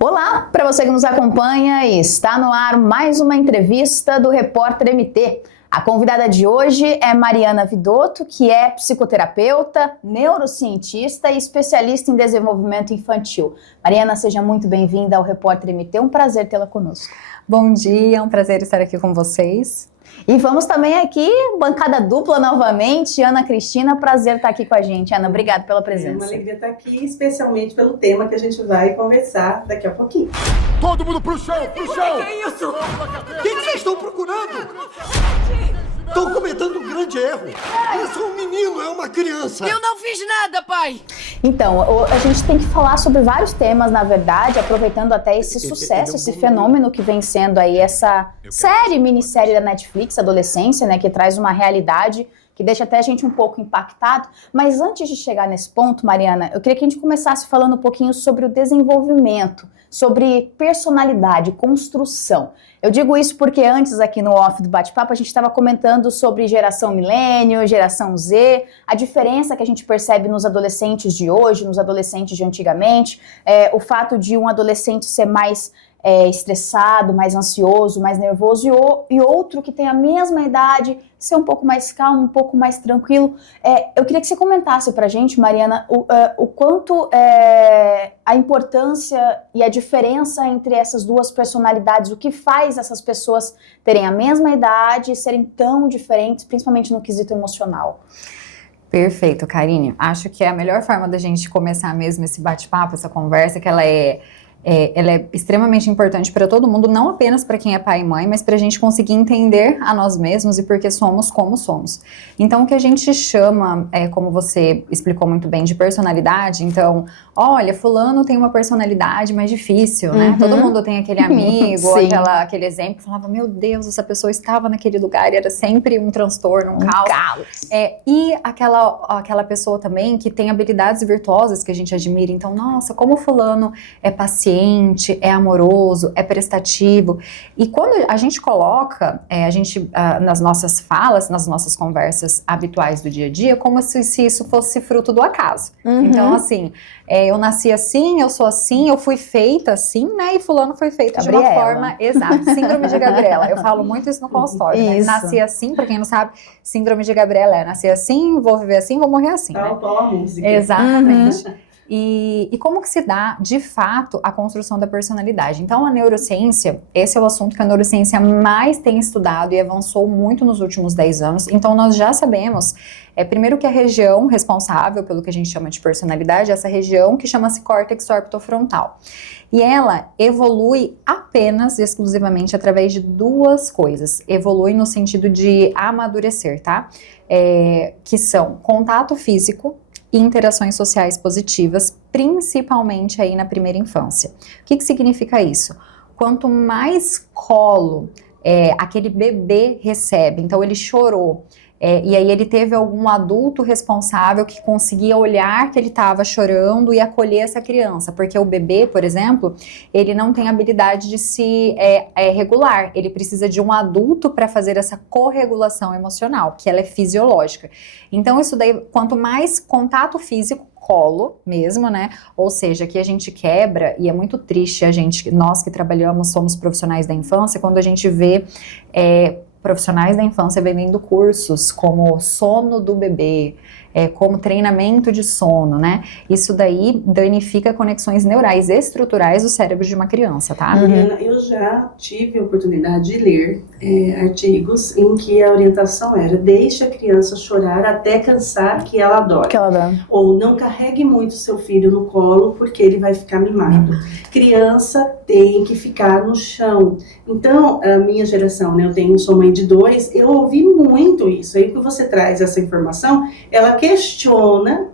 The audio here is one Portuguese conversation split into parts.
Olá, para você que nos acompanha, está no ar mais uma entrevista do Repórter MT. A convidada de hoje é Mariana Vidotto, que é psicoterapeuta, neurocientista e especialista em desenvolvimento infantil. Mariana, seja muito bem-vinda ao Repórter MT, um prazer tê-la conosco. Bom dia, é um prazer estar aqui com vocês. E vamos também aqui, bancada dupla novamente, Ana Cristina, prazer estar aqui com a gente. Ana, obrigada pela presença. É uma alegria estar aqui, especialmente pelo tema que a gente vai conversar daqui a pouquinho. Todo mundo pro chão, pro chão! Que é isso? O que vocês estão procurando? Estão cometendo um grande erro. Isso é um menino, é uma criança. Eu não fiz nada, pai! Então, a gente tem que falar sobre vários temas, na verdade, aproveitando até esse sucesso, esse fenômeno que vem sendo aí essa minissérie da Netflix, Adolescência, né, que traz uma realidade que deixa até a gente um pouco impactado. Mas antes de chegar nesse ponto, Mariana, eu queria que a gente começasse falando um pouquinho sobre o desenvolvimento, sobre personalidade, construção. Eu digo isso porque antes aqui no off do bate-papo a gente estava comentando sobre geração milênio, geração Z, a diferença que a gente percebe nos adolescentes de hoje, nos adolescentes de antigamente, o fato de um adolescente ser mais estressado, mais ansioso, mais nervoso, e outro que tem a mesma idade ser um pouco mais calmo, um pouco mais tranquilo. Eu queria que você comentasse pra gente, Mariana, o quanto a importância e a diferença entre essas duas personalidades, o que faz essas pessoas terem a mesma idade e serem tão diferentes, principalmente no quesito emocional. Perfeito, Karine. Acho que é a melhor forma da gente começar mesmo esse bate-papo, essa conversa, que ela é extremamente importante para todo mundo, não apenas para quem é pai e mãe, mas para a gente conseguir entender a nós mesmos e por que somos como somos. Então, o que a gente chama, como você explicou muito bem, de personalidade, então, olha, fulano tem uma personalidade mais difícil, né? Todo mundo tem aquele amigo, aquele exemplo, falava, meu Deus, essa pessoa estava naquele lugar e era sempre um transtorno, um caos. E aquela pessoa também que tem habilidades virtuosas que a gente admira, então, nossa, como fulano é paciente, é amoroso, é prestativo. E quando a gente coloca, nas nossas falas, nas nossas conversas habituais do dia a dia, como se isso fosse fruto do acaso. Então, assim, eu nasci assim, eu sou assim, eu fui feita assim, né? E fulano foi feito de uma forma exata. Síndrome de Gabriela. Eu falo muito isso no consultório. Né? Nasci assim, pra quem não sabe, síndrome de Gabriela nasci assim, vou viver assim, vou morrer assim. Tal qual a música. Exatamente. E como que se dá, de fato, a construção da personalidade? Então, a neurociência, esse é o assunto que a neurociência mais tem estudado e avançou muito nos últimos 10 anos. Então, nós já sabemos, primeiro que a região responsável pelo que a gente chama de personalidade é essa região que chama-se córtex orbitofrontal. E ela evolui apenas e exclusivamente através de duas coisas. Evolui no sentido de amadurecer, tá? Que são contato físico e interações sociais positivas, principalmente aí na primeira infância. O que significa isso? Quanto mais colo aquele bebê recebe, então ele chorou, e aí ele teve algum adulto responsável que conseguia olhar que ele estava chorando e acolher essa criança, porque o bebê, por exemplo, ele não tem habilidade de se regular, ele precisa de um adulto para fazer essa corregulação emocional, que ela é fisiológica. Então isso daí, quanto mais contato físico, colo mesmo, né? Ou seja, que a gente quebra, e é muito triste nós que trabalhamos, somos profissionais da infância, quando a gente vê profissionais da infância vendendo cursos como sono do bebê, como treinamento de sono, né? Isso daí danifica conexões neurais estruturais do cérebro de uma criança, tá? Mariana, eu já tive a oportunidade de ler artigos em que a orientação era: deixe a criança chorar até cansar que ela adora. Ou não carregue muito seu filho no colo porque ele vai ficar mimado. Criança tem que ficar no chão. Então, a minha geração, né, sou mãe de 2, eu ouvi muito isso. Aí que você traz essa informação, ela questiona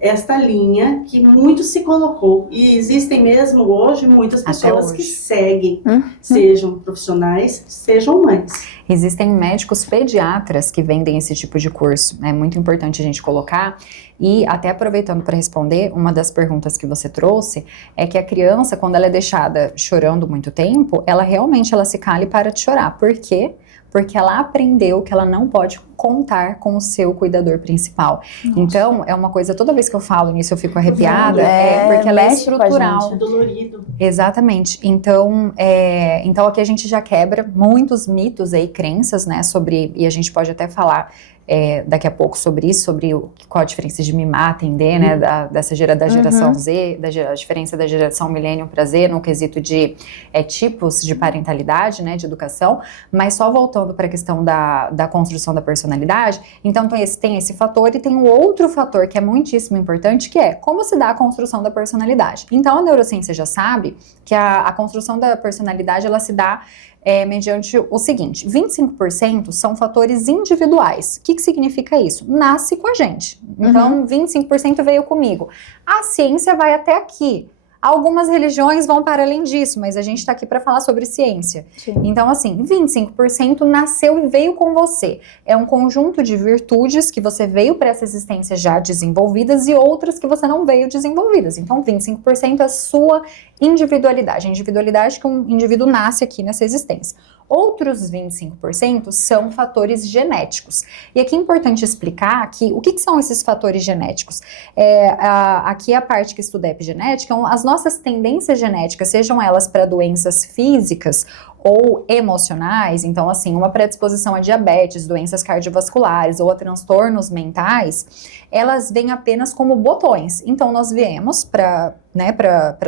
esta linha que muito se colocou. E existem mesmo hoje muitas pessoas que seguem, sejam profissionais, sejam mães. Existem médicos pediatras que vendem esse tipo de curso, é muito importante a gente colocar. E até aproveitando para responder, uma das perguntas que você trouxe é que a criança, quando ela é deixada chorando muito tempo, ela se cala e para de chorar. Por quê? Porque ela aprendeu que ela não pode contar com o seu cuidador principal. Nossa. Então, é uma coisa, toda vez que eu falo nisso eu fico arrepiada, porque ela é estrutural. É dolorido. Exatamente. Então aqui a gente já quebra muitos mitos aí, crenças, né, sobre, e a gente pode até falar daqui a pouco sobre isso, sobre qual a diferença de mimar, atender, né, da geração Z, a diferença da geração Millennium para Z, no quesito de tipos de parentalidade, né, de educação, mas só voltando para a questão da construção da personalidade, então tem esse fator e tem um outro fator que é muitíssimo importante, que é como se dá a construção da personalidade. Então a neurociência já sabe que a construção da personalidade, ela se dá mediante o seguinte, 25% são fatores individuais. O que significa isso? Nasce com a gente. Então, 25% veio comigo. A ciência vai até aqui. Algumas religiões vão para além disso, mas a gente está aqui para falar sobre ciência. Sim. Então, assim, 25% nasceu e veio com você. É um conjunto de virtudes que você veio para essa existência já desenvolvidas e outras que você não veio desenvolvidas. Então, 25% é a sua individualidade. A individualidade que um indivíduo nasce aqui nessa existência. Outros 25% são fatores genéticos. E aqui é importante explicar que o que são esses fatores genéticos. Aqui a parte que estuda a epigenética, as nossas tendências genéticas, sejam elas para doenças físicas ou emocionais, então assim, uma predisposição a diabetes, doenças cardiovasculares ou a transtornos mentais, elas vêm apenas como botões. Então nós viemos para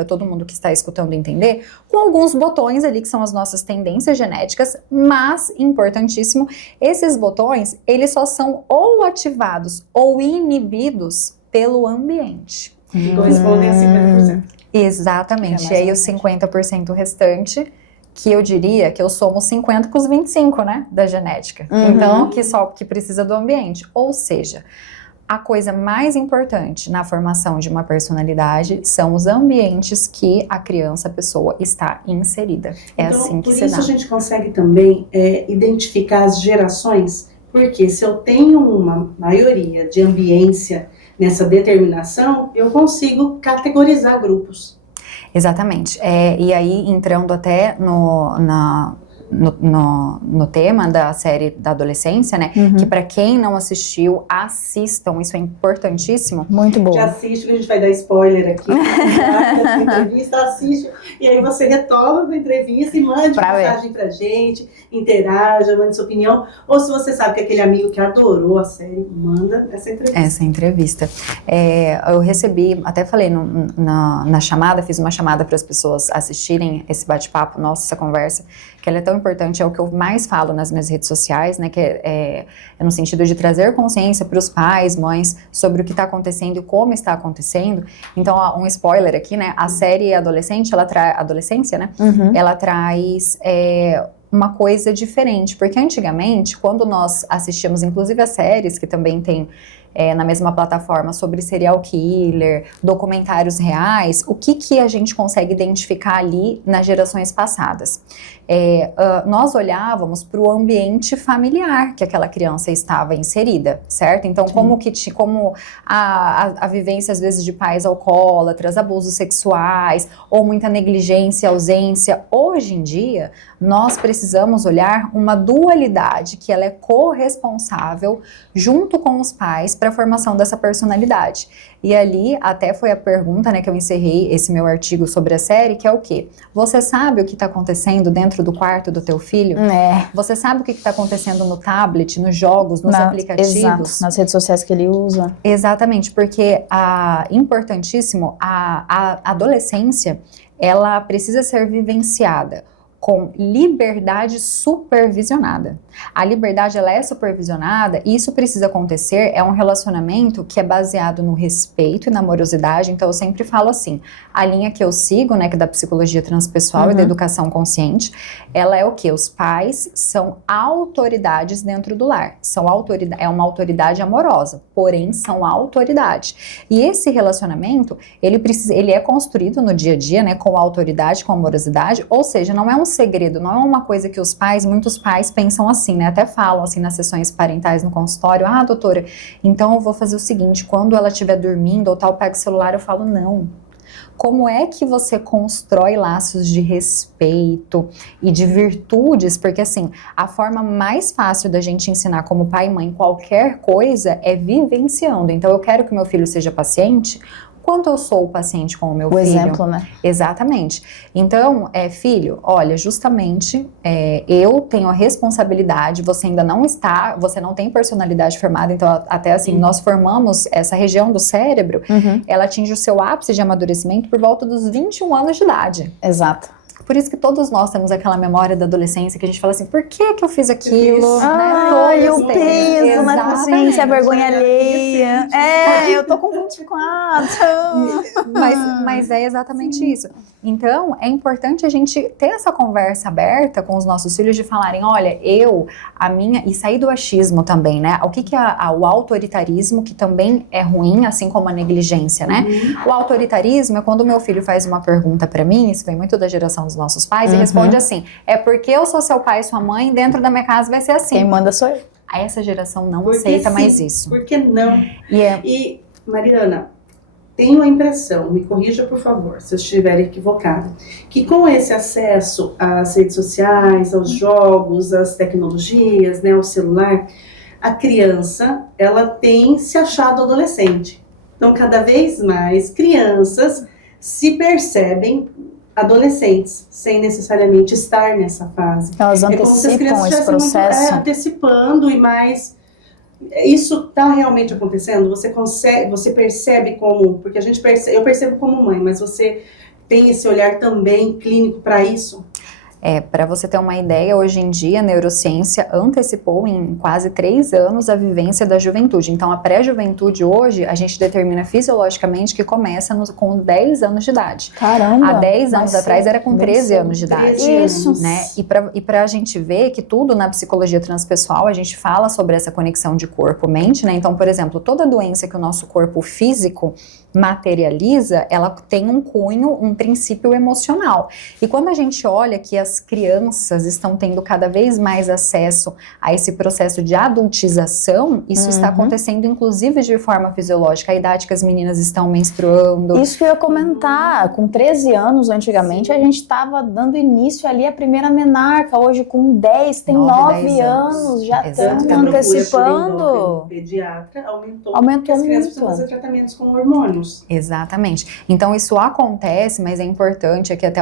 todo mundo que está escutando entender, com alguns botões ali que são as nossas tendências genéticas, mas, importantíssimo, esses botões, eles só são ou ativados ou inibidos pelo ambiente. Que correspondem a 50%. Exatamente, e aí os 50% restante, que eu diria que eu somo 50 com os 25, né, da genética. Então, que precisa do ambiente. Ou seja, a coisa mais importante na formação de uma personalidade são os ambientes que a criança, a pessoa, está inserida. É então, assim que se dá. Por isso a gente consegue também identificar as gerações, porque se eu tenho uma maioria de ambiência nessa determinação, eu consigo categorizar grupos. Exatamente. E aí, entrando até no tema da série da adolescência, né? Que para quem não assistiu, assistam, isso é importantíssimo. Muito bom. Já assiste, que a gente vai dar spoiler aqui. Essa entrevista, assiste, e aí você retoma a entrevista e mande mensagem pra gente, interaja, mande sua opinião, ou se você sabe que aquele amigo que adorou a série, manda essa entrevista. Eu recebi, até falei na chamada, fiz uma chamada para as pessoas assistirem esse bate-papo, essa conversa, que ela é tão importante, é o que eu mais falo nas minhas redes sociais, né, que é no sentido de trazer consciência para os pais, mães, sobre o que está acontecendo e como está acontecendo. Então, um spoiler aqui, né, a série adolescência, né, ela traz uma coisa diferente, porque antigamente, quando nós assistíamos, inclusive as séries, que também tem na mesma plataforma, sobre serial killer, documentários reais, o que a gente consegue identificar ali nas gerações passadas? Nós olhávamos para o ambiente familiar que aquela criança estava inserida, certo? Então, como a vivência, às vezes, de pais alcoólatras, abusos sexuais, ou muita negligência, ausência. Hoje em dia, nós precisamos olhar uma dualidade, que ela é corresponsável, junto com os pais, para a formação dessa personalidade. E ali, até foi a pergunta, né, que eu encerrei esse meu artigo sobre a série, que é o quê? Você sabe o que está acontecendo dentro do quarto do teu filho? Você sabe o que está acontecendo no tablet, nos jogos, nos aplicativos? Exato, nas redes sociais que ele usa. Exatamente, porque importantíssimo, a adolescência, ela precisa ser vivenciada com liberdade supervisionada. A liberdade, ela é supervisionada e isso precisa acontecer, é um relacionamento que é baseado no respeito e na amorosidade. Então eu sempre falo assim, a linha que eu sigo, né, que é da psicologia transpessoal e da educação consciente, ela é o quê? Os pais são autoridades dentro do lar, é uma autoridade amorosa, porém são autoridade. E esse relacionamento, ele é construído no dia a dia, né, com autoridade, com amorosidade, ou seja, não é um segredo, não é uma coisa que muitos pais pensam assim, né? Até falam assim nas sessões parentais no consultório, doutora, então eu vou fazer o seguinte, quando ela estiver dormindo ou tal, eu pego o celular, eu falo, não. Como é que você constrói laços de respeito e de virtudes? Porque assim, a forma mais fácil da gente ensinar como pai e mãe qualquer coisa é vivenciando. Então eu quero que meu filho seja paciente, quanto eu sou o paciente com o meu filho. O exemplo, né? Exatamente. Então, filho, olha, justamente eu tenho a responsabilidade, você não tem personalidade formada, então até assim, nós formamos essa região do cérebro, ela atinge o seu ápice de amadurecimento por volta dos 21 anos de idade. Exato. Por isso que todos nós temos aquela memória da adolescência que a gente fala assim, por que eu fiz aquilo? Ai, o peso na consciência, a vergonha alheia. Eu tô com 24. Mas é exatamente isso. Então, é importante a gente ter essa conversa aberta com os nossos filhos de falarem, olha, e sair do achismo também, né? O que é o autoritarismo, que também é ruim, assim como a negligência, né? O autoritarismo é quando o meu filho faz uma pergunta pra mim, isso vem muito da geração dos nossos pais, e responde assim, é porque eu sou seu pai e sua mãe, dentro da minha casa vai ser assim. Quem manda sou eu. Essa geração não aceita mais isso. Por que não? E, Mariana, tenho a impressão, me corrija por favor, se eu estiver equivocada, que com esse acesso às redes sociais, aos jogos, às tecnologias, né, ao celular, a criança, ela tem se achado adolescente. Então, cada vez mais crianças se percebem adolescentes, sem necessariamente estar nessa fase. Elas antecipam esse processo. Antecipando e mais... Isso está realmente acontecendo? Você percebe como... Porque eu percebo como mãe, mas você tem esse olhar também clínico para isso? Para você ter uma ideia, hoje em dia a neurociência antecipou em quase 3 anos a vivência da juventude. Então a pré-juventude hoje, a gente determina fisiologicamente que começa com 10 anos de idade. Caramba! Há 10 anos atrás era com 13 anos de idade. Isso. Né? E para a gente ver que tudo na psicologia transpessoal, a gente fala sobre essa conexão de corpo-mente, né? Então, por exemplo, toda doença que o nosso corpo físico materializa, ela tem um cunho, um princípio emocional. E quando a gente olha que as crianças estão tendo cada vez mais acesso a esse processo de adultização, isso está acontecendo inclusive de forma fisiológica, a idade que as meninas estão menstruando. Isso que eu ia comentar, com 13 anos antigamente, a gente estava dando início ali à primeira menarca, hoje com 10, tem 9 anos, já estamos antecipando. O pediatra aumentou muito. As crianças precisam fazer tratamentos com hormônios. Exatamente. Então isso acontece, mas é importante, aqui até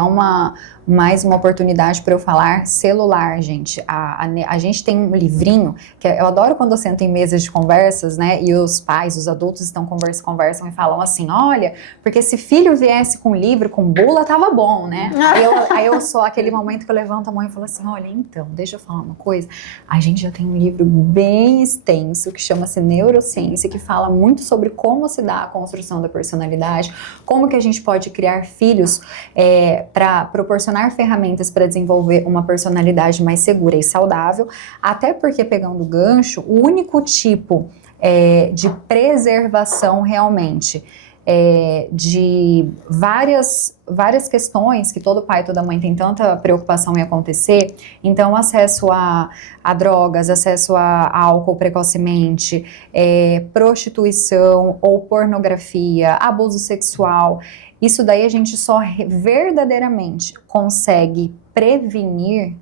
mais uma oportunidade para eu falar, celular, gente. A gente tem um livrinho, que eu adoro quando eu sento em mesas de conversas, né, e os pais, os adultos conversam e falam assim, olha, porque se filho viesse com livro, com bula, tava bom, né? Aí eu sou aquele momento que eu levanto a mão e falo assim, olha, então, deixa eu falar uma coisa, a gente já tem um livro bem extenso, que chama-se Neurociência, que fala muito sobre como se dá a construção da personalidade, como que a gente pode criar filhos para proporcionar ferramentas para desenvolver uma personalidade mais segura e saudável, até porque, pegando o gancho, o único tipo de preservação realmente de várias questões que todo pai e toda mãe tem tanta preocupação em acontecer, então acesso a drogas, acesso a álcool precocemente, prostituição ou pornografia, abuso sexual, isso daí a gente só verdadeiramente consegue prevenir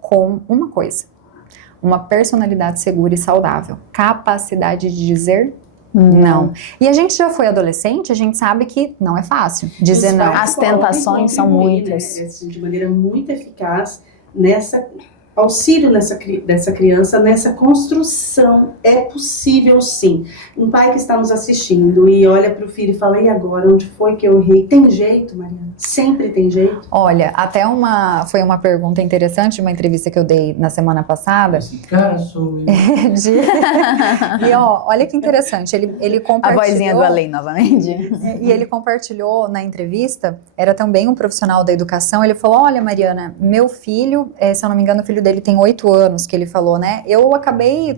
com uma coisa, uma personalidade segura e saudável, capacidade de dizer não. E a gente já foi adolescente, a gente sabe que não é fácil dizer não. As tentações são muitas. Né, de maneira muito eficaz nessa auxílio dessa criança, nessa construção. É possível sim. Um pai que está nos assistindo e olha para o filho e fala, e agora, onde foi que eu errei? Tem jeito, Mariana? Sempre tem jeito? Olha, até foi uma pergunta interessante de uma entrevista que eu dei na semana passada. Esse cara sou eu. E olha que interessante, ele compartilhou... A vozinha do além novamente. E ele compartilhou na entrevista, era também um profissional da educação, ele falou, olha Mariana, meu filho, se eu não me engano o filho dele tem 8 anos, que ele falou, né,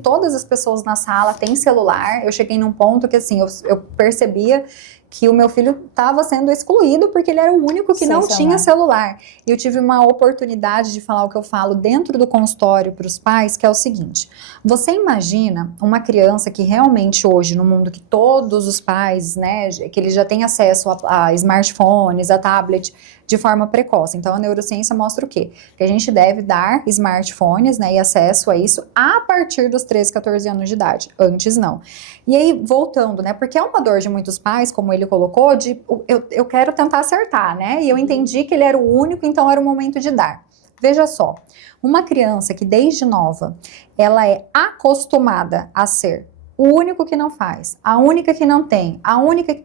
todas as pessoas na sala têm celular, eu cheguei num ponto que assim, eu percebia que o meu filho estava sendo excluído porque ele era o único que não tinha celular. E eu tive uma oportunidade de falar o que eu falo dentro do consultório para os pais, que é o seguinte: você imagina uma criança que realmente hoje, no mundo que todos os pais, né, que eles já têm acesso a smartphones, a tablet, de forma precoce. Então, a neurociência mostra o quê? Que a gente deve dar smartphones, né, e acesso a isso a partir dos 13, 14 anos de idade. Antes, não. E aí, voltando, né, porque é uma dor de muitos pais, como ele colocou, de eu quero tentar acertar, né, e eu entendi que ele era o único, então era o momento de dar. Veja só, uma criança que desde nova, ela é acostumada a ser o único que não faz, a única que não tem, a única...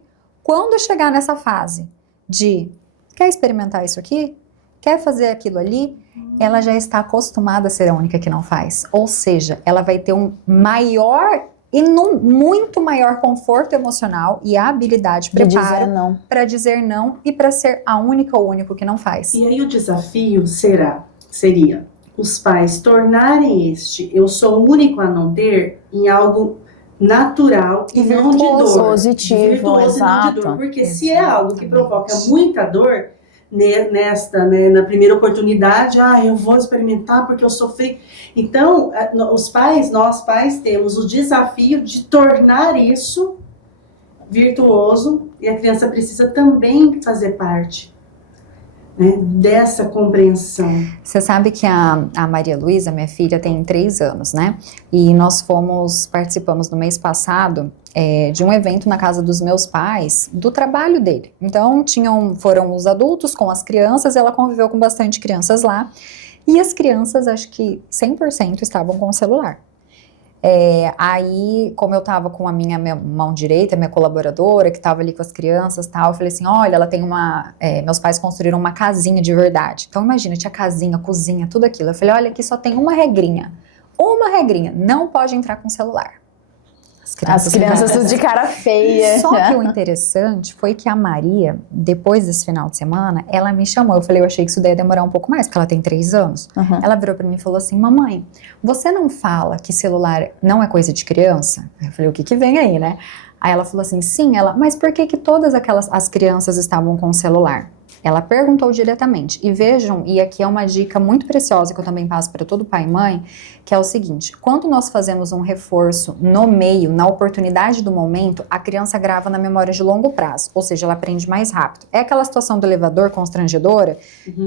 Quando chegar nessa fase de quer experimentar isso aqui? Quer fazer aquilo ali? Ela já está acostumada a ser a única que não faz. Ou seja, ela vai ter um maior e muito maior conforto emocional e a habilidade, preparo para dizer não e para ser a única ou único que não faz. E aí o desafio seria os pais tornarem eu sou o único a não ter em algo natural e não de dor. Positivo, virtuoso exato. E não de dor. Porque se é algo que provoca muita dor, na primeira oportunidade, eu vou experimentar porque eu sofri. Então, nós pais temos o desafio de tornar isso virtuoso e a criança precisa também fazer parte, né, dessa compreensão. Você sabe que a Maria Luísa, minha filha, tem 3 anos, né? E nós participamos no mês passado de um evento na casa dos meus pais, do trabalho dele. Então, foram os adultos com as crianças, ela conviveu com bastante crianças lá, e as crianças, acho que 100% estavam com o celular. Aí, como eu tava com a minha mão direita, minha colaboradora, que tava ali com as crianças e tal, eu falei assim, olha, ela tem meus pais construíram uma casinha de verdade. Então, imagina, tinha casinha, cozinha, tudo aquilo. Eu falei, olha, aqui só tem uma regrinha, não pode entrar com celular. As crianças tudo de cara feia. Só que o interessante foi que a Maria, depois desse final de semana, ela me chamou. Eu falei, eu achei que isso daí ia demorar um pouco mais, porque ela tem 3 anos. Uhum. Ela virou pra mim e falou assim, mamãe, você não fala que celular não é coisa de criança? Eu falei, o que vem aí, né? Aí ela falou assim, sim, mas por que todas as crianças estavam com o celular? Ela perguntou diretamente. E vejam, e aqui é uma dica muito preciosa que eu também passo para todo pai e mãe, que é o seguinte, quando nós fazemos um reforço no meio, na oportunidade do momento, a criança grava na memória de longo prazo, ou seja, ela aprende mais rápido. É aquela situação do elevador constrangedora,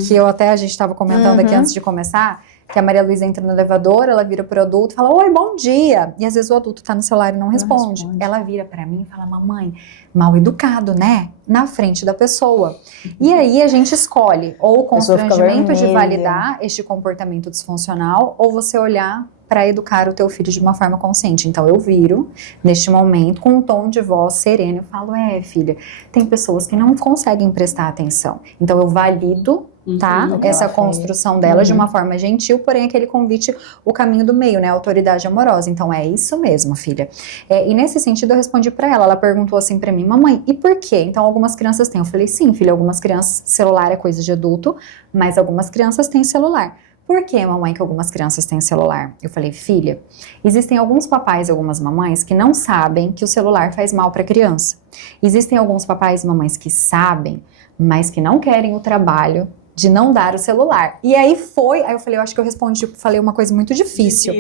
que a gente estava comentando aqui antes de começar, que a Maria Luísa entra no elevador, ela vira pro adulto e fala, oi, bom dia. E às vezes o adulto tá no celular e não responde. Ela vira pra mim e fala, mamãe, mal educado, né? Na frente da pessoa. E aí a gente escolhe ou o constrangimento de validar este comportamento disfuncional ou você olhar para educar o teu filho de uma forma consciente. Então eu viro, neste momento, com um tom de voz sereno, eu falo, filha, tem pessoas que não conseguem prestar atenção. Então eu valido, tá? Essa construção dela de uma forma gentil, porém aquele convite, o caminho do meio, né? A autoridade amorosa. Então é isso mesmo, filha. E nesse sentido eu respondi pra ela perguntou assim pra mim, mamãe, e por quê? Então algumas crianças têm. Eu falei, sim, filha, algumas crianças, celular é coisa de adulto, mas algumas crianças têm celular. Por que, mamãe, que algumas crianças têm celular? Eu falei, filha, existem alguns papais e algumas mamães que não sabem que o celular faz mal pra criança. Existem alguns papais e mamães que sabem, mas que não querem o trabalho de não dar o celular. E aí eu falei, eu acho que eu falei uma coisa muito difícil.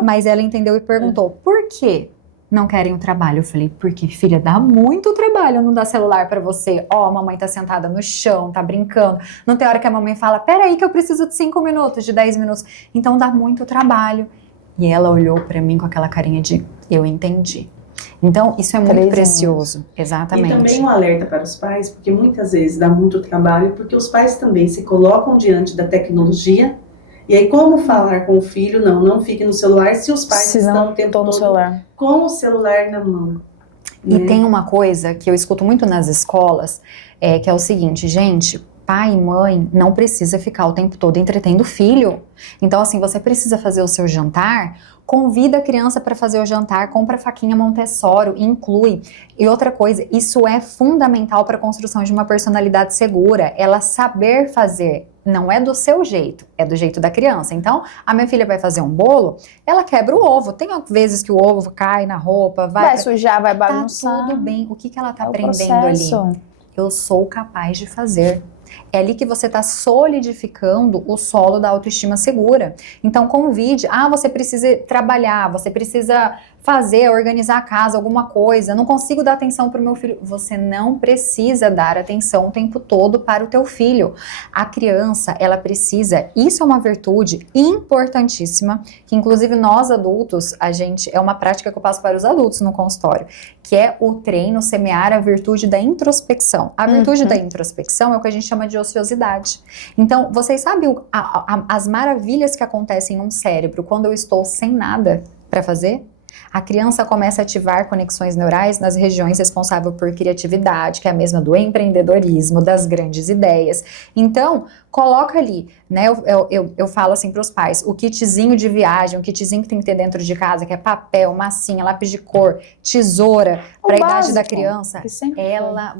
Mas ela entendeu e perguntou, por quê não querem o trabalho? Eu falei, porque, filha, dá muito trabalho não dar celular pra você. A mamãe tá sentada no chão, tá brincando. Não tem hora que a mamãe fala, peraí que eu preciso de 5 minutos, de 10 minutos. Então dá muito trabalho. E ela olhou pra mim com aquela carinha de, eu entendi. Então, isso é muito precioso. Exatamente. E também um alerta para os pais, porque muitas vezes dá muito trabalho, porque os pais também se colocam diante da tecnologia, e aí como falar com o filho, não fique no celular, se os pais estão o tempo todo com o celular na mão. E tem uma coisa que eu escuto muito nas escolas, que é o seguinte, gente, pai e mãe não precisa ficar o tempo todo entretendo o filho. Então, assim, você precisa fazer o seu jantar, convida a criança para fazer o jantar, compra a faquinha Montessori, inclui. E outra coisa, isso é fundamental para a construção de uma personalidade segura, ela saber fazer. Não é do seu jeito, é do jeito da criança. Então, a minha filha vai fazer um bolo, ela quebra o ovo. Tem vezes que o ovo cai na roupa, vai sujar, vai bagunçar. Tá tudo bem. O que ela tá aprendendo ali? Eu sou capaz de fazer. É ali que você está solidificando o solo da autoestima segura. Então convide, você precisa trabalhar, você precisa fazer, organizar a casa, alguma coisa, não consigo dar atenção para o meu filho. Você não precisa dar atenção o tempo todo para o teu filho. A criança, ela precisa, isso é uma virtude importantíssima, que inclusive nós adultos, é uma prática que eu passo para os adultos no consultório, que é o treino semear a virtude da introspecção. A virtude da introspecção é o que a gente chama de ociosidade. Então, vocês sabem as maravilhas que acontecem num cérebro quando eu estou sem nada para fazer? A criança começa a ativar conexões neurais nas regiões responsáveis por criatividade, que é a mesma do empreendedorismo, das grandes ideias. Então, coloca ali, né? Eu falo assim para os pais, o kitzinho de viagem, o kitzinho que tem que ter dentro de casa, que é papel, massinha, lápis de cor, tesoura, para a idade da criança,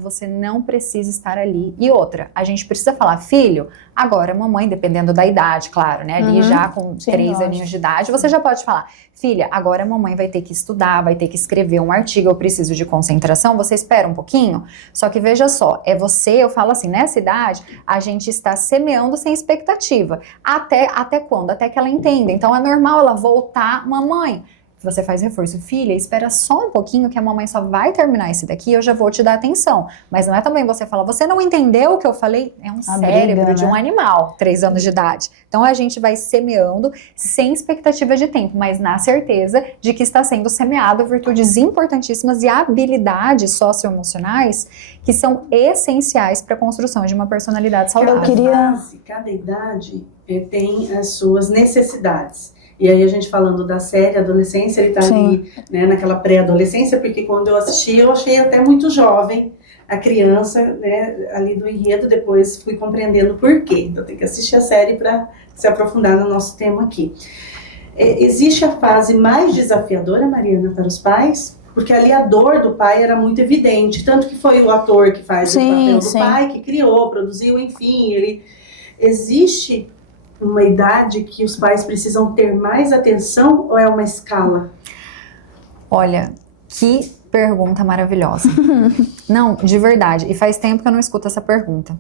você não precisa estar ali. E outra, a gente precisa falar, filho, agora mamãe, dependendo da idade, claro, né? Ali já com 3 aninhos de idade, você já pode falar, filha, agora a mamãe vai ter que estudar, vai ter que escrever um artigo, eu preciso de concentração, você espera um pouquinho? Só que veja só, eu falo assim, nessa idade, a gente está semeando sem expectativa. Até quando? Até que ela entenda. Então é normal ela voltar, mamãe. Você faz reforço, filha, espera só um pouquinho que a mamãe só vai terminar esse daqui e eu já vou te dar atenção. Mas não é também você falar, você não entendeu o que eu falei? É um cérebro de um animal, 3 anos de idade. Então a gente vai semeando sem expectativa de tempo, mas na certeza de que está sendo semeado virtudes importantíssimas e habilidades socioemocionais que são essenciais para a construção de uma personalidade saudável. Cada idade tem as suas necessidades. E aí a gente falando da série Adolescência, ele tá ali, né, naquela pré-adolescência, porque quando eu assisti, eu achei até muito jovem a criança, né, ali do enredo, depois fui compreendendo por quê. Então tem que assistir a série para se aprofundar no nosso tema aqui. Existe a fase mais desafiadora, Mariana, para os pais? Porque ali a dor do pai era muito evidente, tanto que foi o ator que faz o papel do pai, que criou, produziu, enfim, existe uma idade que os pais precisam ter mais atenção ou é uma escala? Olha, que pergunta maravilhosa. Não, de verdade, e faz tempo que eu não escuto essa pergunta.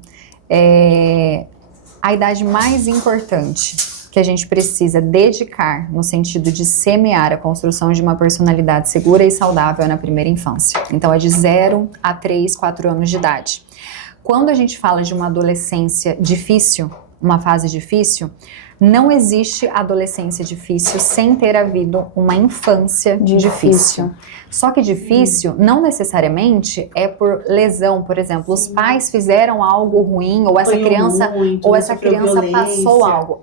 A idade mais importante que a gente precisa dedicar no sentido de semear a construção de uma personalidade segura e saudável é na primeira infância. Então é de 0 a 3, 4 anos de idade. Quando a gente fala de uma adolescência difícil, uma fase difícil, não existe adolescência difícil sem ter havido uma infância difícil. Só que difícil não necessariamente é por lesão, por exemplo, os pais fizeram algo ruim ou essa criança passou algo.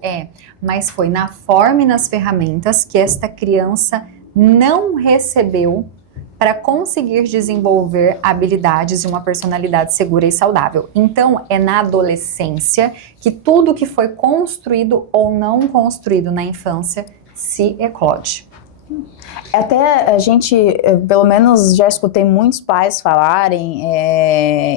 Mas foi na forma e nas ferramentas que esta criança não recebeu para conseguir desenvolver habilidades de uma personalidade segura e saudável. Então, é na adolescência que tudo que foi construído ou não construído na infância se eclode. Até a gente, pelo menos já escutei muitos pais falarem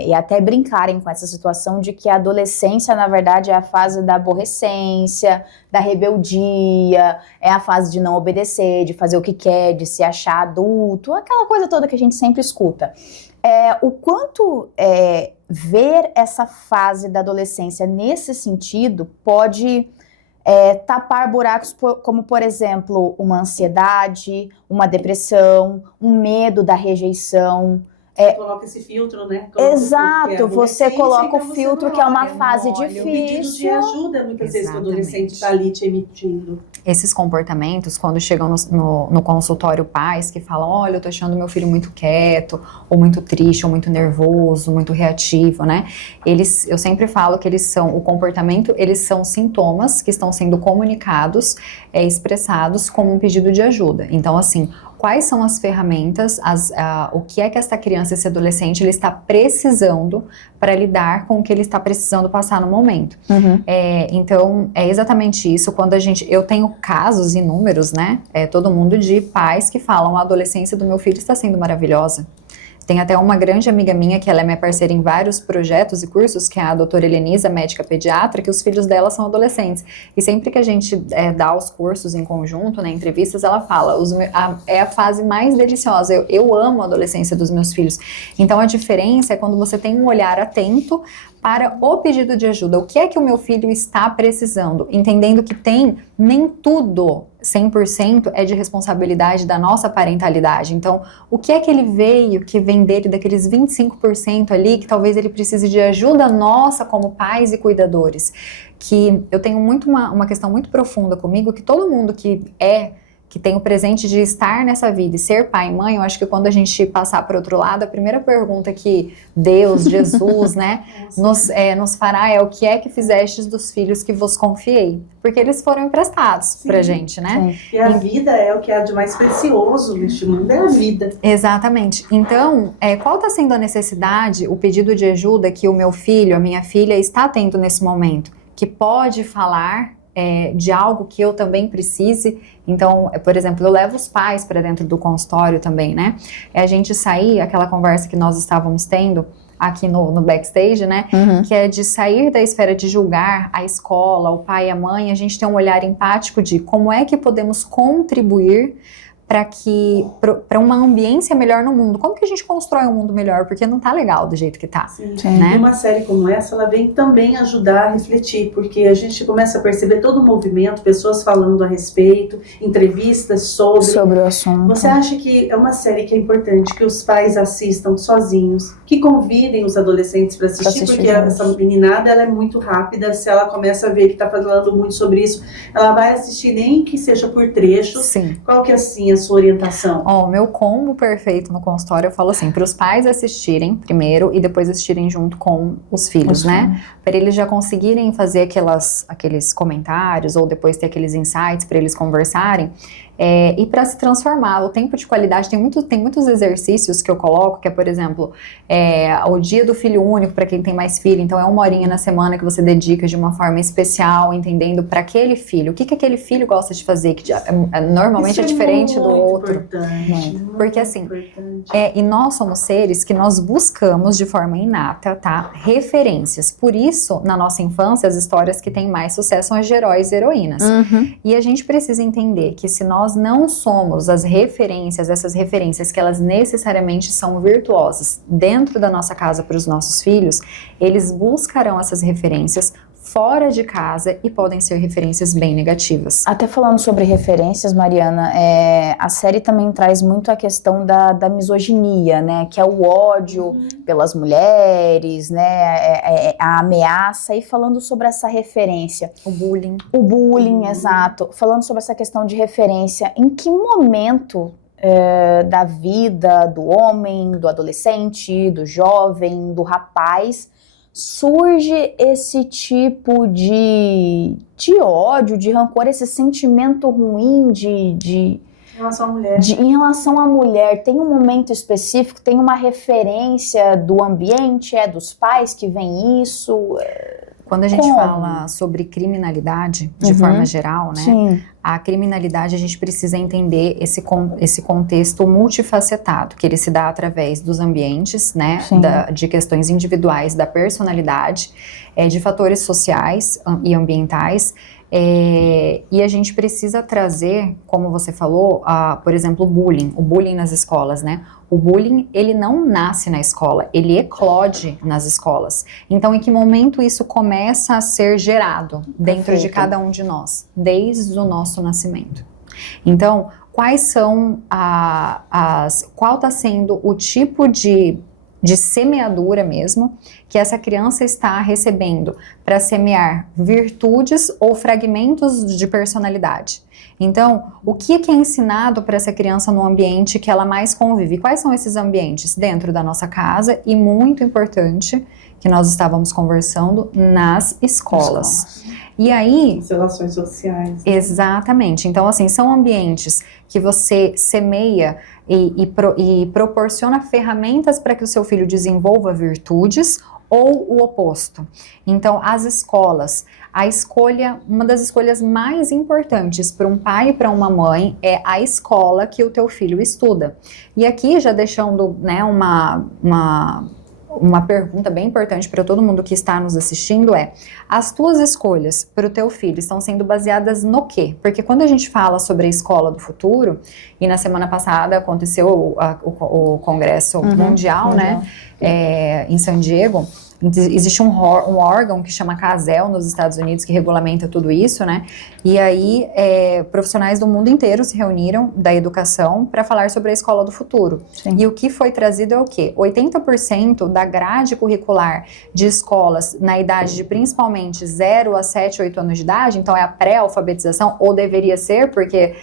e até brincarem com essa situação de que a adolescência, na verdade, é a fase da aborrecência, da rebeldia, é a fase de não obedecer, de fazer o que quer, de se achar adulto, aquela coisa toda que a gente sempre escuta. O quanto ver essa fase da adolescência nesse sentido pode tapar buracos como, por exemplo, uma ansiedade, uma depressão, um medo da rejeição. Você coloca esse filtro, né? Exato, você coloca o filtro que é uma fase difícil. Pedido de ajuda, muitas vezes, que o adolescente está ali te emitindo. Esses comportamentos, quando chegam no consultório pais que falam, olha, eu tô achando meu filho muito quieto, ou muito triste, ou muito nervoso, muito reativo, né? Eu sempre falo que o comportamento, eles são sintomas que estão sendo comunicados, expressados como um pedido de ajuda. Então, assim, quais são as ferramentas, o que é que essa criança, esse adolescente, ele está precisando para lidar com o que ele está precisando passar no momento. Então, é exatamente isso. Quando eu tenho casos inúmeros, né? Todo mundo de pais que falam, a adolescência do meu filho está sendo maravilhosa. Tem até uma grande amiga minha, que ela é minha parceira em vários projetos e cursos, que é a doutora Helenisa, médica pediatra, que os filhos dela são adolescentes. E sempre que a gente dá os cursos em conjunto, né, entrevistas, ela fala, é a fase mais deliciosa. Eu amo a adolescência dos meus filhos. Então a diferença é quando você tem um olhar atento para o pedido de ajuda. O que é que o meu filho está precisando? Entendendo que nem tudo 100% é de responsabilidade da nossa parentalidade. Então, o que é que que vem dele, daqueles 25% ali, que talvez ele precise de ajuda nossa como pais e cuidadores? Que eu tenho muito uma questão muito profunda comigo, que todo mundo que tem o presente de estar nessa vida e ser pai e mãe, eu acho que quando a gente passar para o outro lado, a primeira pergunta que Deus, Jesus, né, nos fará é: o que é que fizestes dos filhos que vos confiei? Porque eles foram emprestados pra gente, né? Sim. E a vida é o que há de mais precioso neste mundo, é a vida. Exatamente. Então, qual está sendo a necessidade, o pedido de ajuda que o meu filho, a minha filha está tendo nesse momento? Que pode falar de algo que eu também precise. Então, por exemplo, eu levo os pais para dentro do consultório também, né? A gente sair, aquela conversa que nós estávamos tendo aqui no backstage, né? Que é de sair da esfera de julgar a escola, o pai e a mãe, a gente tem um olhar empático de como é que podemos contribuir para uma ambiência melhor no mundo. Como que a gente constrói um mundo melhor? Porque não tá legal do jeito que tá. Sim. Né? E uma série como essa, ela vem também ajudar a refletir, porque a gente começa a perceber todo o movimento, pessoas falando a respeito, entrevistas sobre o assunto. Você acha que é uma série que é importante que os pais assistam sozinhos, que convidem os adolescentes para assistir, porque essa meninada, ela é muito rápida, se ela começa a ver que tá falando muito sobre isso, ela vai assistir, nem que seja por trechos. Sim. Qual que é assim a sua orientação? O meu combo perfeito no consultório, eu falo assim, para os pais assistirem primeiro e depois assistirem junto com os filhos, né? Para eles já conseguirem fazer aqueles comentários ou depois ter aqueles insights para eles conversarem. E para se transformar, o tempo de qualidade, tem muitos exercícios que eu coloco, que é, por exemplo, o dia do filho único para quem tem mais filho. Então é 1 horinha na semana que você dedica de uma forma especial, entendendo para aquele filho, o que aquele filho gosta de fazer, que normalmente é diferente do outro. Importante, porque assim, e nós somos seres que nós buscamos de forma inata, tá, referências. Por isso, na nossa infância, as histórias que têm mais sucesso são as de heróis e heroínas. E a gente precisa entender que se nós não somos as referências, essas referências que elas necessariamente são virtuosas dentro da nossa casa para os nossos filhos, eles buscarão essas referências fora de casa e podem ser referências bem negativas. Até falando sobre referências, Mariana, a série também traz muito a questão da misoginia, né? Que é o ódio pelas mulheres, né? A ameaça. E falando sobre essa referência. O bullying. O bullying, exato. Falando sobre essa questão de referência, em que momento da vida do homem, do adolescente, do jovem, do rapaz, surge esse tipo de ódio, de rancor, esse sentimento ruim em relação à mulher. Em relação à mulher, tem um momento específico, tem uma referência do ambiente, dos pais que vem isso? Quando a gente fala sobre criminalidade, de forma geral, né? Sim. A criminalidade, a gente precisa entender esse contexto multifacetado, que ele se dá através dos ambientes, né? De questões individuais, da personalidade, de fatores sociais e ambientais. E a gente precisa trazer, como você falou, por exemplo, o bullying nas escolas, né? O bullying, ele não nasce na escola, ele eclode nas escolas. Então, em que momento isso começa a ser gerado dentro de cada um de nós? Desde o nosso nascimento. Então, quais são qual está sendo o tipo de semeadura mesmo que essa criança está recebendo para semear virtudes ou fragmentos de personalidade. Então, o que é ensinado para essa criança no ambiente que ela mais convive? Quais são esses ambientes? Dentro da nossa casa e, muito importante, que nós estávamos conversando, nas escolas. E aí... As relações sociais. Exatamente. Então, assim, são ambientes que você semeia e proporciona ferramentas para que o seu filho desenvolva virtudes ou o oposto. Então, as escolas, uma das escolhas mais importantes para um pai e para uma mãe é a escola que o teu filho estuda. E aqui, já deixando, né, uma pergunta bem importante para todo mundo que está nos assistindo é: as tuas escolhas para o teu filho estão sendo baseadas no quê? Porque quando a gente fala sobre a escola do futuro, e na semana passada aconteceu o Congresso Mundial, né, em San Diego, existe um órgão que chama CASEL nos Estados Unidos que regulamenta tudo isso, né? E aí profissionais do mundo inteiro se reuniram da educação para falar sobre a escola do futuro. Sim. E o que foi trazido é o quê? 80% da grade curricular de escolas na idade de principalmente 0 a 7, 8 anos de idade, então é a pré-alfabetização, ou deveria ser, porque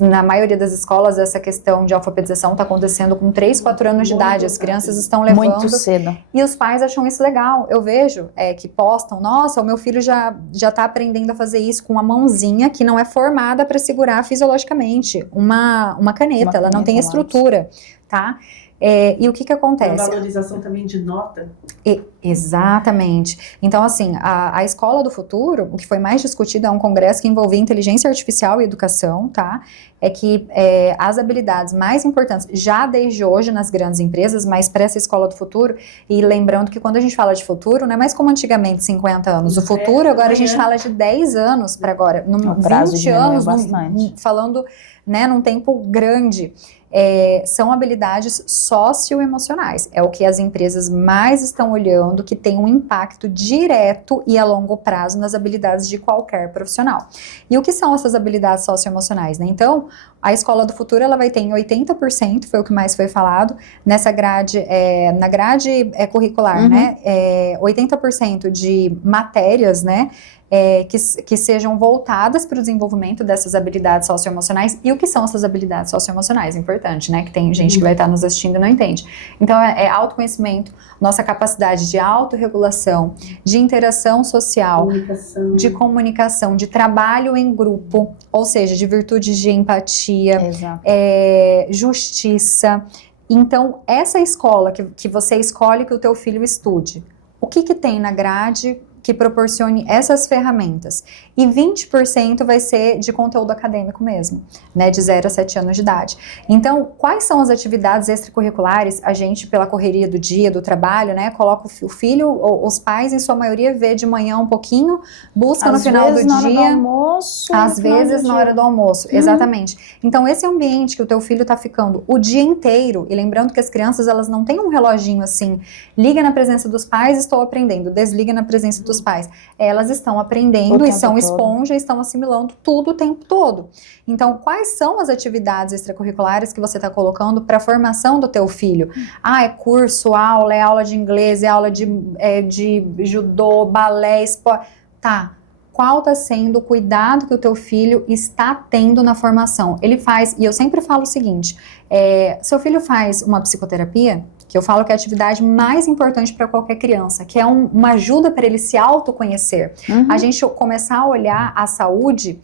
na maioria das escolas essa questão de alfabetização está acontecendo com 3, 4 anos de idade, as crianças estão levando... Muito cedo. E os pais acham isso legal. Eu vejo que postam, nossa, o meu filho já tá aprendendo a fazer isso com uma mãozinha que não é formada para segurar fisiologicamente uma caneta, ela não tem estrutura, tá? E o que acontece? A valorização também de nota. Exatamente. Então, assim, a escola do futuro, o que foi mais discutido é um congresso que envolvia inteligência artificial e educação, tá? É que as habilidades mais importantes, já desde hoje nas grandes empresas, mas para essa escola do futuro, e lembrando que quando a gente fala de futuro, não é mais como antigamente 50 anos. O futuro, agora a gente fala de 10 anos para agora. 20 anos, falando, né, num tempo grande. São habilidades socioemocionais. É o que as empresas mais estão olhando, que tem um impacto direto e a longo prazo nas habilidades de qualquer profissional. E o que são essas habilidades socioemocionais, né? Então, a escola do futuro, ela vai ter em 80%, foi o que mais foi falado, nessa grade, na grade curricular, né? 80% de matérias, né? Que sejam voltadas para o desenvolvimento dessas habilidades socioemocionais. E o que são essas habilidades socioemocionais? Importante, né? Que tem gente que vai estar nos assistindo e não entende. Então, autoconhecimento, nossa capacidade de autorregulação, de interação social, de comunicação, de trabalho em grupo, ou seja, de virtudes de empatia, justiça. Então, essa escola que você escolhe que o teu filho estude, o que tem na grade que proporcione essas ferramentas? E 20% vai ser de conteúdo acadêmico mesmo, né, de 0 a 7 anos de idade. Então, quais são as atividades extracurriculares? A gente, pela correria do dia, do trabalho, né, coloca o filho, os pais, em sua maioria, vê de manhã um pouquinho, busca no final do dia. Às vezes na hora do almoço. Às vezes na hora do almoço, exatamente. Então, esse ambiente que o teu filho tá ficando o dia inteiro, e lembrando que as crianças, elas não têm um reloginho assim, liga na presença dos pais, estou aprendendo, desliga na presença dos pais. Elas estão aprendendo e são esponja, estão assimilando tudo o tempo todo. Então, quais são as atividades extracurriculares que você está colocando para a formação do teu filho? É curso, é aula de inglês, é aula de judô, balé, esporte. Tá. Qual está sendo o cuidado que o teu filho está tendo na formação? Ele faz, e eu sempre falo o seguinte, seu filho faz uma psicoterapia, que eu falo que é a atividade mais importante para qualquer criança, que é uma ajuda para ele se autoconhecer. A gente começar a olhar a saúde,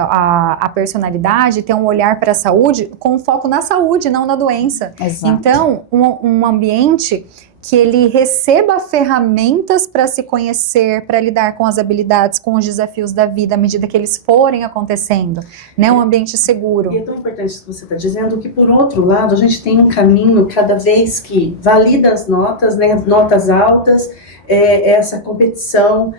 a personalidade, ter um olhar para a saúde com foco na saúde, não na doença. Exato. Então, um ambiente que ele receba ferramentas para se conhecer, para lidar com as habilidades, com os desafios da vida, à medida que eles forem acontecendo, né? Um ambiente seguro. E é tão importante isso que você está dizendo, que por outro lado, a gente tem um caminho cada vez que valida as notas, né? Notas altas, essa competição,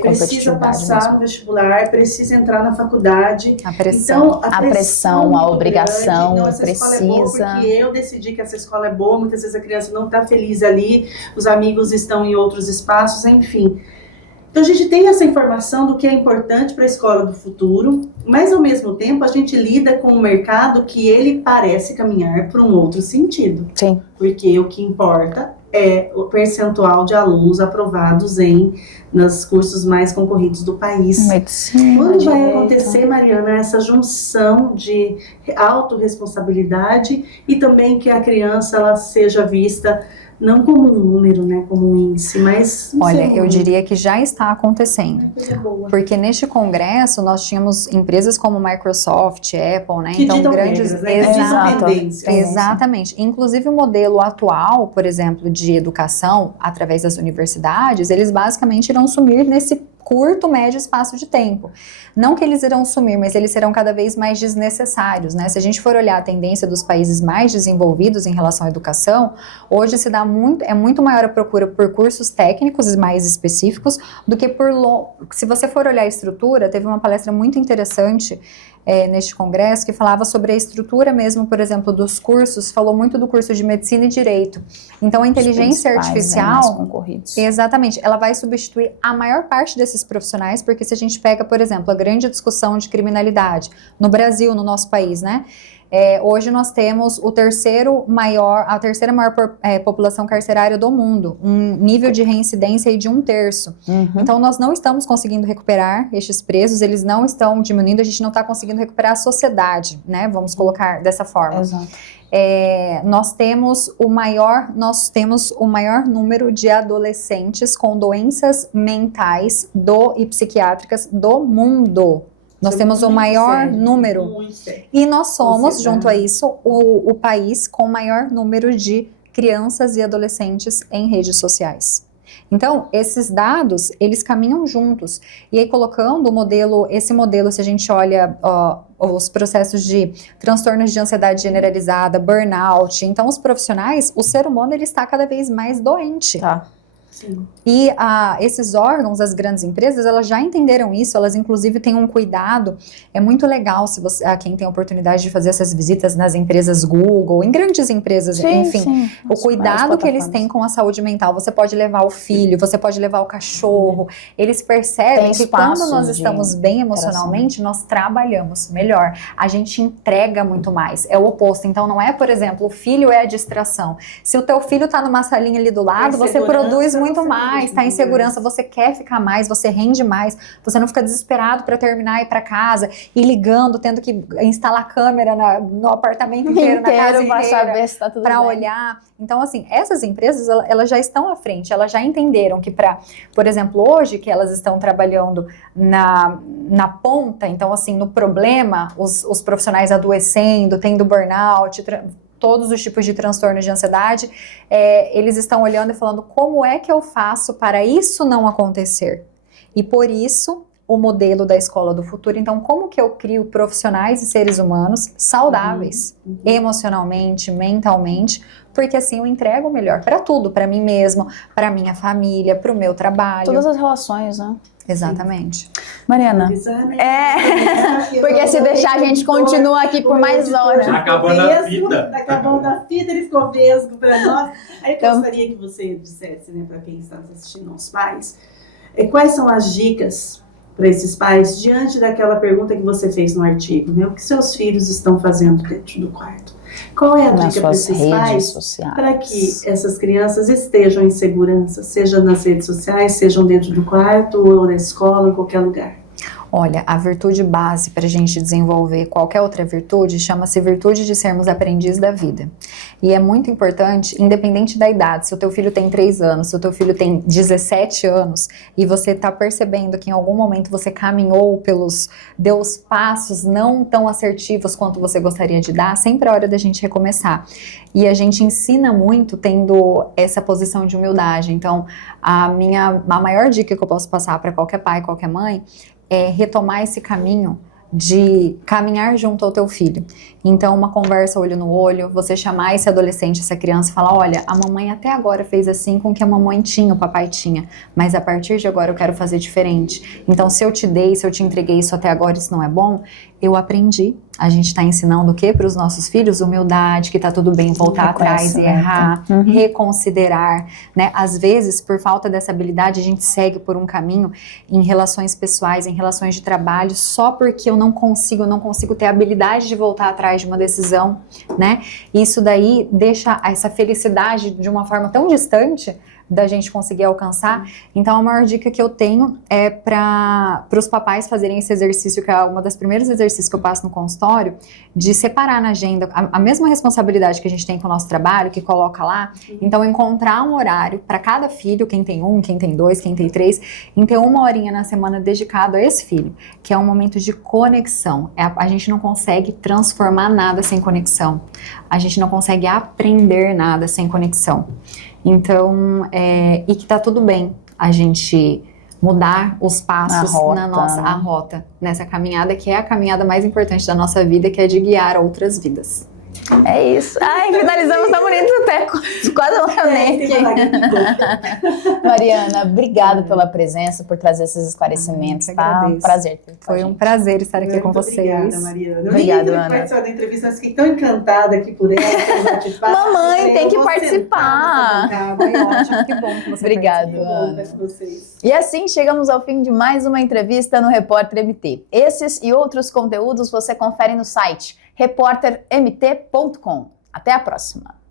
precisa passar no vestibular, precisa entrar na faculdade. A pressão. Então, a pressão, a obrigação, grande. Não, essa escola é boa porque eu decidi que essa escola é boa, muitas vezes a criança não está feliz ali, os amigos estão em outros espaços, enfim. Então a gente tem essa informação do que é importante para a escola do futuro, mas ao mesmo tempo a gente lida com um mercado que ele parece caminhar para um outro sentido. Sim. Porque o que importa é o percentual de alunos aprovados nos cursos mais concorridos do país. Medicina, quando vai acontecer, Mariana, essa junção de autorresponsabilidade e também que a criança ela seja vista não como um número, né, como um índice, mas... Olha, eu diria que já está acontecendo. Boa. Porque neste congresso nós tínhamos empresas como Microsoft, Apple, né? Que então grandes regras, né? Exatamente. Inclusive o modelo atual, por exemplo, de educação através das universidades, eles basicamente irão sumir nesse curto, médio espaço de tempo. Não que eles irão sumir, mas eles serão cada vez mais desnecessários, né? Se a gente for olhar a tendência dos países mais desenvolvidos em relação à educação, hoje é muito maior a procura por cursos técnicos mais específicos do que se você for olhar a estrutura, teve uma palestra muito interessante neste congresso que falava sobre a estrutura mesmo, por exemplo, dos cursos, falou muito do curso de medicina e direito. Então a inteligência artificial, exatamente, ela vai substituir a maior parte desses profissionais, porque se a gente pega, por exemplo, a grande discussão de criminalidade no Brasil, no nosso país, né? Hoje nós temos a terceira maior população carcerária do mundo, um nível de reincidência aí de 1/3. Então nós não estamos conseguindo recuperar estes presos, eles não estão diminuindo, a gente não está conseguindo recuperar a sociedade, né? Vamos colocar dessa forma. Exato. Nós temos o maior número de adolescentes com doenças mentais e psiquiátricas do mundo. Nós temos o maior número. E nós somos, junto a isso, o país com o maior número de crianças e adolescentes em redes sociais. Então, esses dados, eles caminham juntos. E aí, colocando esse modelo, se a gente olha os processos de transtornos de ansiedade generalizada, burnout, então os profissionais, o ser humano, ele está cada vez mais doente. Tá. Sim. E esses órgãos, as grandes empresas, elas já entenderam isso, elas inclusive têm um cuidado, é muito legal se quem tem a oportunidade de fazer essas visitas nas empresas Google, em grandes empresas, enfim, o cuidado que eles têm com a saúde mental, você pode levar o filho, você pode levar o cachorro, eles percebem que quando nós estamos bem emocionalmente, nós trabalhamos melhor, a gente entrega muito mais, é o oposto, então não é, por exemplo, o filho é a distração, se o teu filho tá numa salinha ali do lado, você produz muito mais, tá em segurança, você quer ficar mais, você rende mais, você não fica desesperado para terminar e ir para casa, e ligando, tendo que instalar câmera no apartamento inteiro, na casa inteira, se tá tudo para bem. Olhar. Então, assim, essas empresas, elas já estão à frente, elas já entenderam que por exemplo, hoje que elas estão trabalhando na ponta, então, assim, no problema, os profissionais adoecendo, tendo burnout, todos os tipos de transtornos de ansiedade, eles estão olhando e falando como é que eu faço para isso não acontecer? E por isso, o modelo da escola do futuro, então como que eu crio profissionais e seres humanos saudáveis, emocionalmente, mentalmente, porque assim eu entrego o melhor para tudo, para mim mesmo, para minha família, para o meu trabalho. Todas as relações, né? Exatamente. Mariana, porque se deixar a gente continua aqui por mais horas. Tá acabando a fita. Tá acabando a fita, ele ficou vesgo para nós. Aí eu gostaria que você dissesse, né, para quem está nos assistindo, aos pais, quais são as dicas para esses pais diante daquela pergunta que você fez no artigo, né? O que seus filhos estão fazendo dentro do quarto? Qual é a dica para esses pais para que essas crianças estejam em segurança, seja nas redes sociais, sejam dentro do quarto ou na escola, em qualquer lugar? Olha, a virtude base para a gente desenvolver qualquer outra virtude chama-se virtude de sermos aprendizes da vida. E é muito importante, independente da idade, se o teu filho tem 3 anos, se o teu filho tem 17 anos, e você está percebendo que em algum momento você caminhou deu os passos não tão assertivos quanto você gostaria de dar, sempre é hora da gente recomeçar. E a gente ensina muito tendo essa posição de humildade. Então, a maior dica que eu posso passar para qualquer pai, qualquer mãe, é retomar esse caminho de caminhar junto ao teu filho. Então, uma conversa olho no olho, você chamar esse adolescente, essa criança e falar, olha, a mamãe até agora fez assim com que a mamãe tinha, o papai tinha, mas a partir de agora eu quero fazer diferente. Então, se eu te entreguei isso até agora, isso não é bom, eu aprendi. A gente está ensinando o quê para os nossos filhos? Humildade, que tá tudo bem voltar atrás e errar, reconsiderar, né? Às vezes, por falta dessa habilidade, a gente segue por um caminho em relações pessoais, em relações de trabalho, só porque eu não consigo ter a habilidade de voltar atrás de uma decisão, né? Isso daí deixa essa felicidade de uma forma tão distante, da gente conseguir alcançar. Então, a maior dica que eu tenho é para os papais fazerem esse exercício, que é uma das primeiros exercícios que eu passo no consultório, de separar na agenda a mesma responsabilidade que a gente tem com o nosso trabalho, que coloca lá. Então, encontrar um horário para cada filho, quem tem 1, quem tem 2, quem tem 3, em ter 1 horinha na semana dedicado a esse filho, que é um momento de conexão. A gente não consegue transformar nada sem conexão. A gente não consegue aprender nada sem conexão. Então, e que tá tudo bem a gente mudar os passos na nossa rota, nessa caminhada, que é a caminhada mais importante da nossa vida, que é de guiar outras vidas. É isso. Ai, finalizamos tão bonito até quase um aqui. Mariana, obrigada pela presença, por trazer esses esclarecimentos, tá? Um prazer. Foi um prazer estar aqui com vocês. Obrigada, Mariana. Obrigada, Ana. Participar da entrevista, eu fiquei tão encantada aqui por ela. Mamãe, tem que participar. Foi ótimo, que bom que você Obrigada, Ana. E assim chegamos ao fim de mais uma entrevista no Repórter MT. Esses e outros conteúdos você confere no site repórtermt.com. Até a próxima!